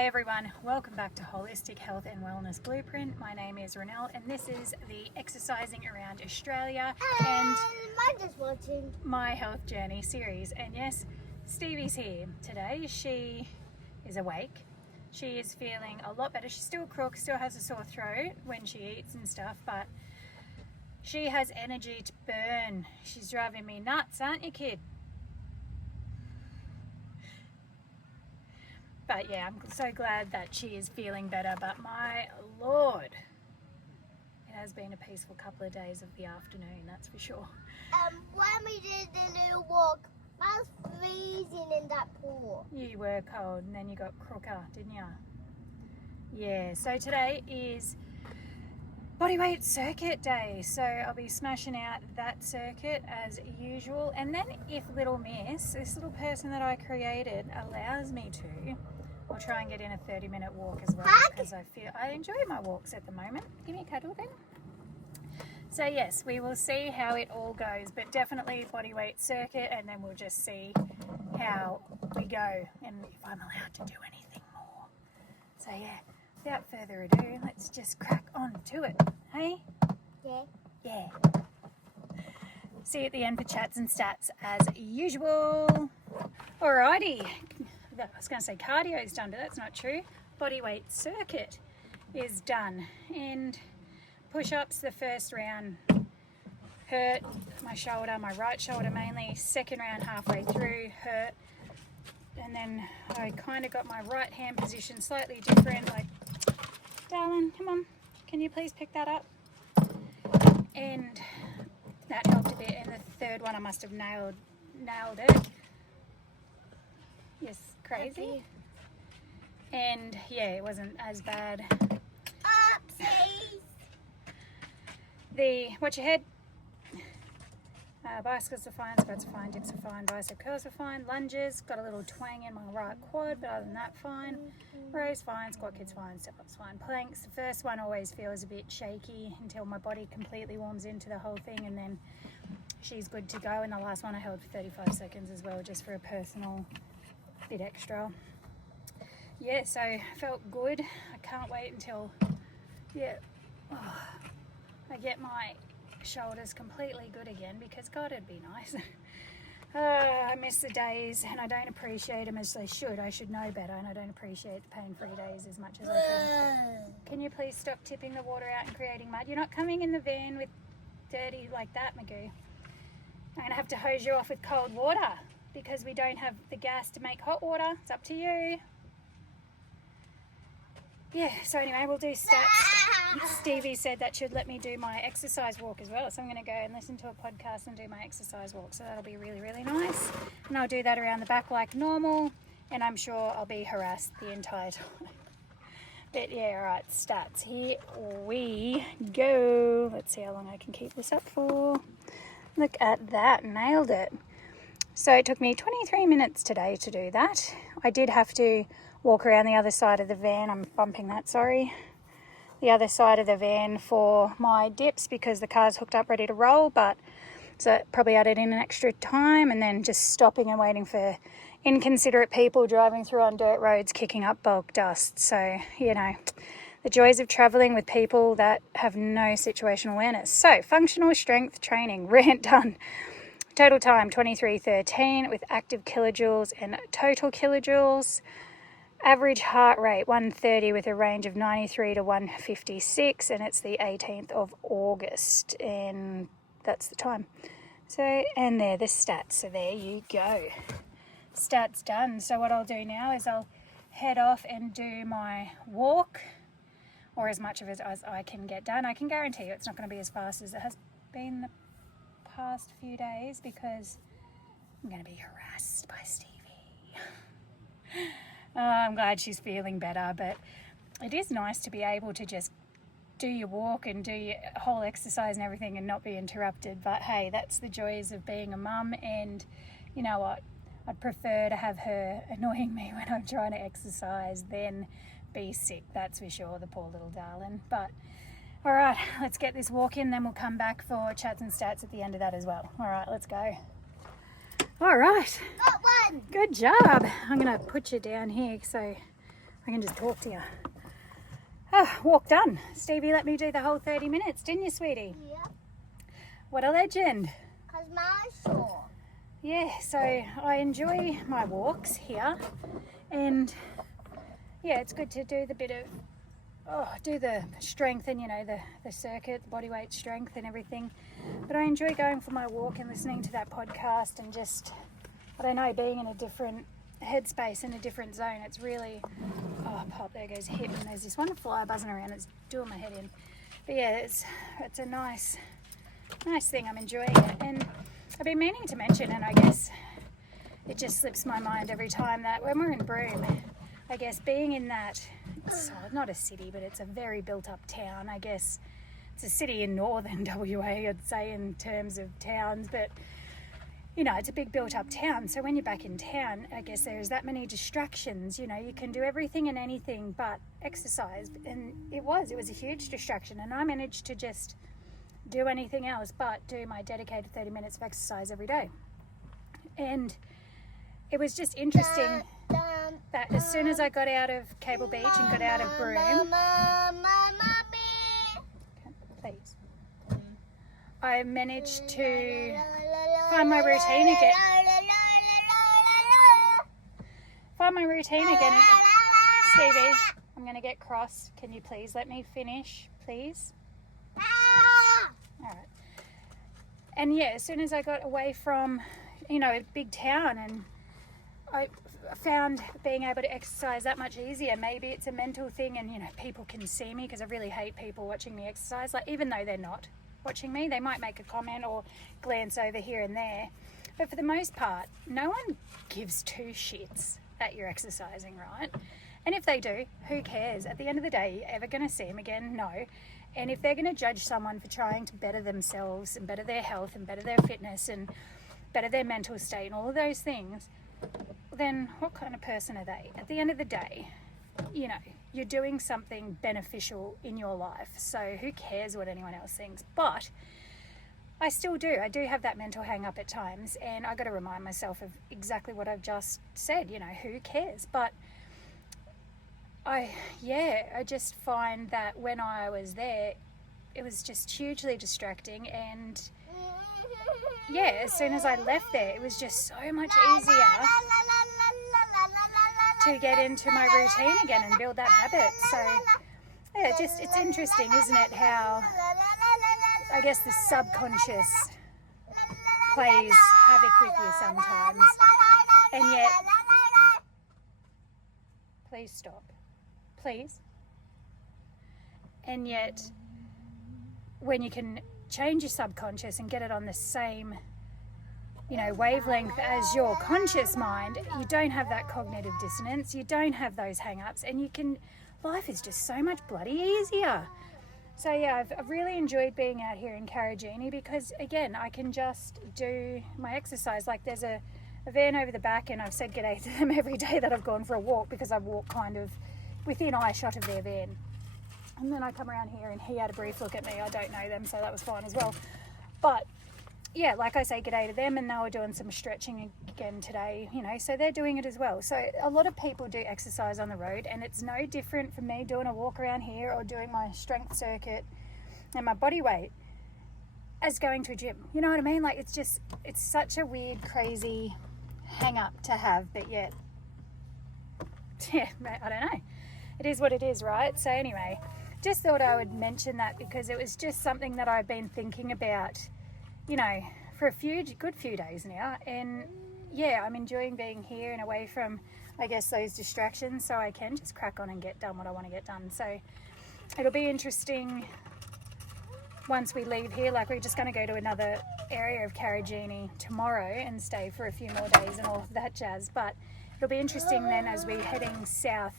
Hey everyone, welcome back to Holistic Health and Wellness Blueprint. My name is Renelle and this is the Exercising Around Australia and I'm just watching my health journey series. And yes, Stevie's here today. She is awake. She is feeling a lot better. She's still crook, still has a sore throat when she eats and stuff, but she has energy to burn. She's driving me nuts, aren't you, kid? But yeah, I'm so glad that she is feeling better. But my Lord, it has been a peaceful couple of days of the afternoon, that's for sure. when we did the little walk, I was freezing in that pool. You were cold and then you got crooker, didn't you? Yeah, so today is Bodyweight circuit day. So I'll be smashing out that circuit as usual. And then if little miss, this little person that I created allows me to, I'll try and get in a 30-minute walk as well because I enjoy my walks at the moment. Give me a cuddle then. So yes, we will see how it all goes, but definitely bodyweight circuit, and then we'll just see how we go and if I'm allowed to do anything more. So yeah, without further ado, let's just crack on to it. Hey? Yeah. Yeah. See you at the end for chats and stats as usual. Alrighty. I was going to say cardio's done, but that's not true. Bodyweight circuit is done. And push-ups, the first round hurt my shoulder, my right shoulder mainly. Second round halfway through hurt. And then I kind of got my right hand position slightly different. Like, darling, come on. Can you please pick that up? And that helped a bit. And the third one I must have nailed it. Yes, crazy. And yeah, it wasn't as bad. Watch your head. Bicycles are fine, squats are fine, dips are fine, bicep curls are fine, lunges, got a little twang in my right quad, but other than that, fine. Rows fine, squat kids fine, step ups fine. Planks, the first one always feels a bit shaky until my body completely warms into the whole thing, and then she's good to go. And the last one I held for 35 seconds as well, just for a personal bit extra. Yeah, so felt good. I can't wait until I get my shoulders completely good again, because God, it'd be nice. I miss the days and I don't appreciate them as they should. I should know better, and I don't appreciate the pain-free days as much as I can. Can you please stop tipping the water out and creating mud? You're not coming in the van with dirty like that, Magoo. I'm going to have to hose you off with cold water because we don't have the gas to make hot water. It's up to you. Yeah, so anyway, we'll do stats. Stevie said that should let me do my exercise walk as well. So I'm going to go and listen to a podcast and do my exercise walk. So that'll be really, really nice. And I'll do that around the back like normal. And I'm sure I'll be harassed the entire time. But yeah, all right, stats. Here we go. Let's see how long I can keep this up for. Look at that, nailed it. So it took me 23 minutes today to do that. I did have to walk around the other side of the van. I'm bumping that, sorry. The other side of the van for my dips because the car's hooked up ready to roll, but so it probably added in an extra time, and then just stopping and waiting for inconsiderate people driving through on dirt roads kicking up bulk dust. So, you know, the joys of traveling with people that have no situational awareness. So, functional strength training, rant done. Total time 23:13 with active kilojoules and total kilojoules. Average heart rate 130 with a range of 93 to 156, and it's the 18th of August, and that's the time. So, and they're the stats. So there you go. Stats done. So what I'll do now is I'll head off and do my walk, or as much of it as I can get done. I can guarantee you it's not going to be as fast as it has been the past few days because I'm going to be harassed by Stevie. I'm glad she's feeling better, but it is nice to be able to just do your walk and do your whole exercise and everything and not be interrupted. But hey, that's the joys of being a mum, and you know what? I'd prefer to have her annoying me when I'm trying to exercise than be sick, that's for sure, the poor little darling. But all right, let's get this walk in, then we'll come back for chats and stats at the end of that as well. All right, let's go. All right. Got one. Good job. I'm going to put you down here so I can just talk to you. Oh, walk done. Stevie let me do the whole 30 minutes, didn't you, sweetie? Yep. What a legend. Because mine's short. Yeah, so I enjoy my walks here, and yeah, it's good to do the bit of, do the strength and, you know, the circuit, the body weight strength and everything. But I enjoy going for my walk and listening to that podcast and just, I don't know, being in a different headspace, in a different zone. It's really, oh, pop, there goes hip, and there's this one fly buzzing around, it's doing my head in. But yeah, it's a nice thing. I'm enjoying it, and I've been meaning to mention, and I guess it just slips my mind every time, that when we're in Broome, I guess being in that, it's not a city, but it's a very built up town. I guess it's a city in northern WA, I'd say, in terms of towns, but you know, it's a big built up town. So when you're back in town, I guess there's that many distractions. You know, you can do everything and anything but exercise, and it was a huge distraction, and I managed to just do anything else but do my dedicated 30 minutes of exercise every day. And it was just interesting that as soon as I got out of Cable Beach and got out of Broome, please, I managed to find my routine again. Stevie, I'm going to get cross. Can you please let me finish, please? All right. And yeah, as soon as I got away from, you know, a big town, and I found being able to exercise that much easier. Maybe it's a mental thing, and, you know, people can see me, because I really hate people watching me exercise. Like, even though they're not watching me, they might make a comment or glance over here and there. But for the most part, no one gives two shits that you're exercising, right? And if they do, who cares? At the end of the day, you ever going to see them again? No. And if they're going to judge someone for trying to better themselves and better their health and better their fitness and better their mental state and all of those things, then what kind of person are they? At the end of the day, you know, you're doing something beneficial in your life. So who cares what anyone else thinks? But I still do. I do have that mental hang up at times, and I got to remind myself of exactly what I've just said. You know, who cares? But I just find that when I was there, it was just hugely distracting, and yeah, as soon as I left there, it was just so much easier to get into my routine again and build that habit. So yeah, it's interesting, isn't it, how I guess the subconscious plays havoc with you sometimes, and yet, please stop, please. And yet, when you can change your subconscious and get it on the same, you know, wavelength as your conscious mind, you don't have that cognitive dissonance, you don't have those hang-ups, and life is just so much bloody easier. So yeah, I've really enjoyed being out here in Karajini, because again, I can just do my exercise. Like, there's a van over the back, and I've said g'day to them every day that I've gone for a walk, because I walk kind of within eye shot of their van. And then I come around here, and he had a brief look at me. I don't know them, so that was fine as well. But yeah, like I say g'day to them, and they were doing some stretching again today, you know, so they're doing it as well. So a lot of people do exercise on the road, and it's no different from me doing a walk around here or doing my strength circuit and my body weight as going to a gym. You know what I mean? Like, it's such a weird, crazy hang up to have, but yet, yeah, I don't know. It is what it is, right? So anyway, just thought I would mention that, because it was just something that I've been thinking about, you know, for a good few days now. And yeah, I'm enjoying being here and away from, I guess, those distractions, so I can just crack on and get done what I want to get done. So it'll be interesting once we leave here. Like, we're just going to go to another area of Karajini tomorrow and stay for a few more days and all of that jazz. But it'll be interesting then, as we're heading south,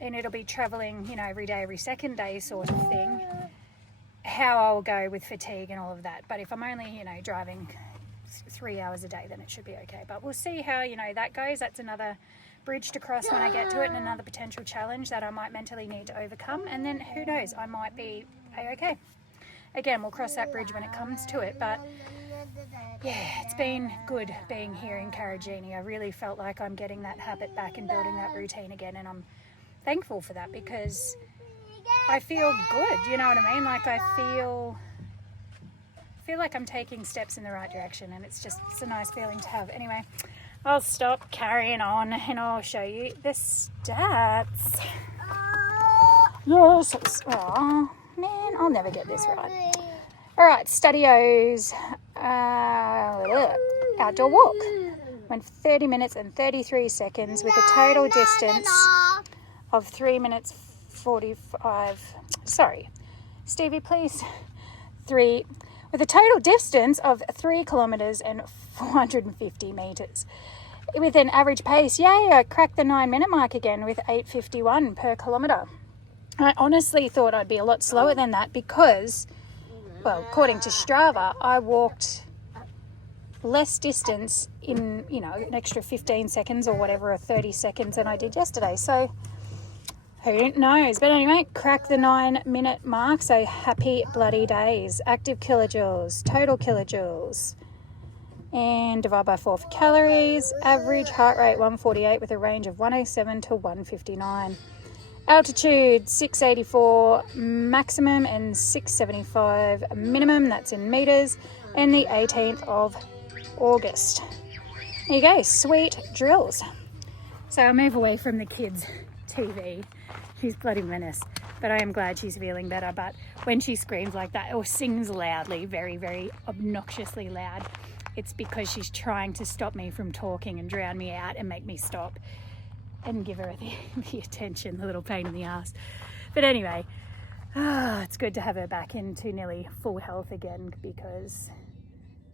and it'll be traveling, you know, every day, every second day sort of thing, how I'll go with fatigue and all of that. But if I'm only, you know, driving 3 hours a day, then it should be okay. But we'll see how, you know, that goes. That's another bridge to cross when I get to it, and another potential challenge that I might mentally need to overcome. And then who knows, I might be okay. Again, we'll cross that bridge when it comes to it. But yeah, it's been good being here in Karajini. I really felt like I'm getting that habit back and building that routine again, and I'm thankful for that because I feel good, you know what I mean? Like I feel like I'm taking steps in the right direction, and it's a nice feeling to have. Anyway, I'll stop carrying on and I'll show you the stats. Yes. Oh, man, I'll never get this right. All right, Studios outdoor walk. Went 30 minutes and 33 seconds with a total distance of 3 minutes 45. Sorry, Stevie, please. With a total distance of 3 kilometres and 450 metres. With an average pace, yay, I cracked the 9-minute mark again with 8:51 per kilometre. I honestly thought I'd be a lot slower than that because, well, according to Strava, I walked less distance in, an extra 15 seconds or whatever, or 30 seconds than I did yesterday. So who knows? But anyway, crack the 9-minute mark. So happy bloody days. Active kilojoules, total kilojoules, and divide by 4 for calories. Average heart rate 148 with a range of 107 to 159. Altitude 684 maximum and 675 minimum. That's in meters. And the 18th of August. There you go. Sweet drills. So I'll move away from the kids' TV. She's bloody menace, but I am glad she's feeling better. But when she screams like that or sings loudly, very, very obnoxiously loud, it's because she's trying to stop me from talking and drown me out and make me stop and give her the attention, the little pain in the ass. But anyway, it's good to have her back into nearly full health again because,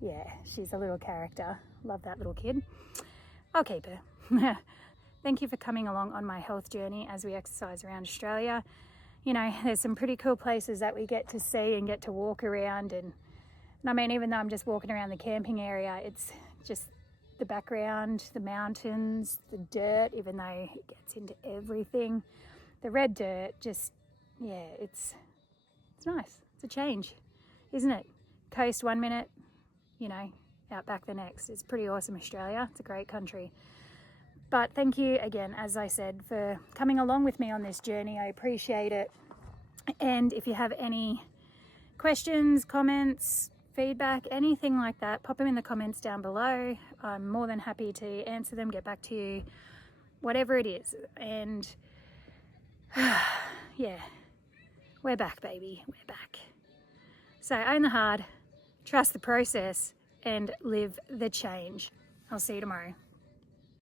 yeah, she's a little character. Love that little kid. I'll keep her. Thank you for coming along on my health journey as we exercise around Australia. There's some pretty cool places that we get to see and get to walk around. And I mean, even though I'm just walking around the camping area, it's just the background, the mountains, the dirt, even though it gets into everything. The red dirt, just, yeah, it's nice. It's a change, isn't it? Coast 1 minute, out back the next. It's pretty awesome, Australia. It's a great country. But thank you again, as I said, for coming along with me on this journey. I appreciate it. And if you have any questions, comments, feedback, anything like that, pop them in the comments down below. I'm more than happy to answer them, get back to you, whatever it is. And yeah, we're back, baby. We're back. So own the hard, trust the process, and live the change. I'll see you tomorrow.